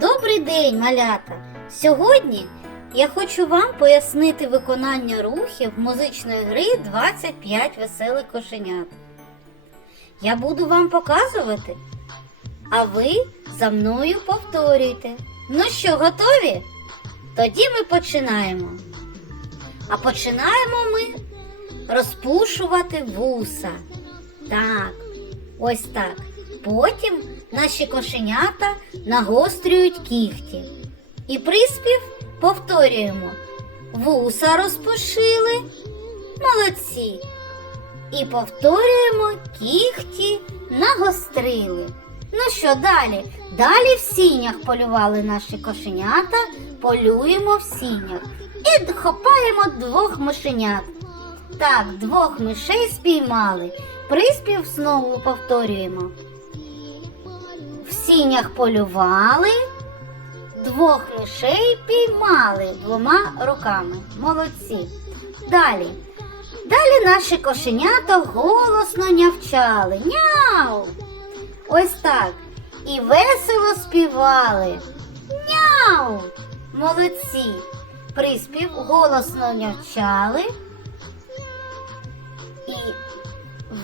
Добрий день, малята! Сьогодні я хочу вам пояснити виконання рухів музичної гри 25 веселих кошенят. Я буду вам показувати, а ви за мною повторюйте. Ну що, готові? Тоді ми починаємо. А починаємо ми розпушувати вуса. Так, ось так. Потім наші кошенята нагострюють кігті. І приспів повторюємо. Вуса розпушили. Молодці. І повторюємо кігті нагострили. Ну що далі? Далі в сінях полювали наші кошенята, полюємо в сінях. І хопаємо двох мишенят. Так, двох мишей спіймали. Приспів знову повторюємо. В сінях полювали, двох мишей піймали двома руками. Молодці. Далі. Далі наші кошенята голосно нявчали. Няу! Ось так. І весело співали. Няу! Молодці. Приспів голосно нявчали і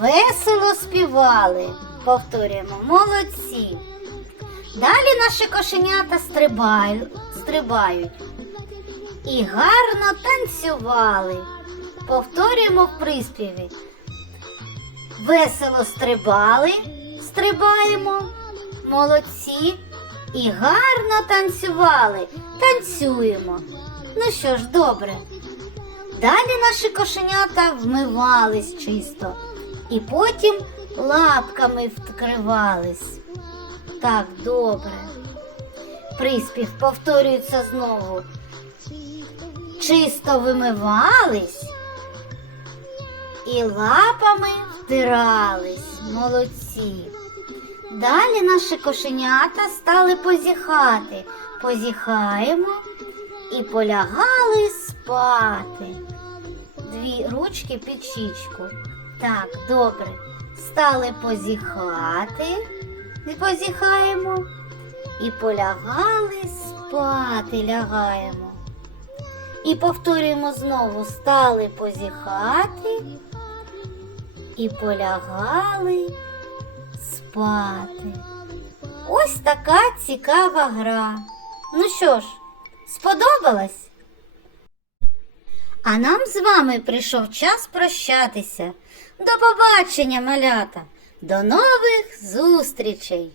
весело співали. Повторюємо, молодці. Далі наші кошенята стрибають, стрибають і гарно танцювали. Повторюємо в приспіві. Весело стрибали, стрибаємо, молодці. І гарно танцювали, танцюємо. Ну що ж, добре. Далі наші кошенята вмивались чисто і потім лапками вкривались. Так, добре. Приспів повторюється знову. Чисто вимивались і лапами втирались. Молодці. Далі наші кошенята стали позіхати. Позіхаємо і полягали спати. Дві ручки під щічку. Так, добре. Стали позіхати, і позіхаємо. І полягали спати, лягаємо. І повторюємо знову, стали позіхати і полягали спати. Ось така цікава гра. Ну що ж, сподобалась? А нам з вами прийшов час прощатися. До побачення, малята! До нових зустрічей!